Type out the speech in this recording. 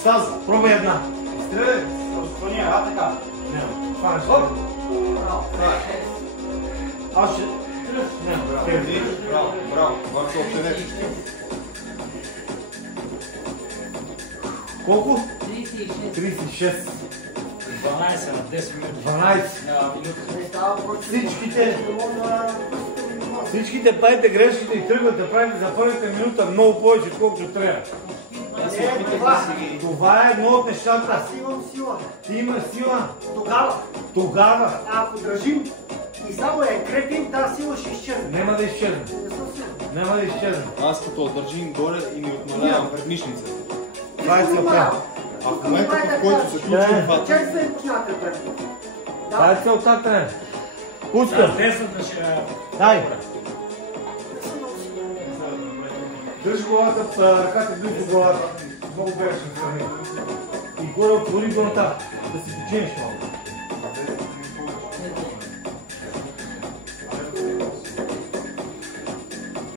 Стас, пробай една. Стреляй. Тония, а така. Няма. Това не ще. Аз ще... Няма. Браво, браво. Върши още не. Колко? 36. 36. 12 на 10 минути. 12. Всичките правите грешките и тръгвате да правите за първата минута много повече, отколкото трябва. Това е едно от нещата. Аз имам сила. Ти имаш сила. Тогава, Тогава ако държим и само я крепим, тази сила ще изчезне. няма да изчезне. Не съм сигурен. Няма да изчезне. Аз като държим горе и ми отмалявам предмишницата. Това е целта. А в момента, в който се включва това... Чакай се и почнете пред. Това е целта, тренер. Пускам. С десната ще... Дай. Държи главата, ръката близо до главата. Много беше страни. И горе отвори гонта. Да си починеш малко.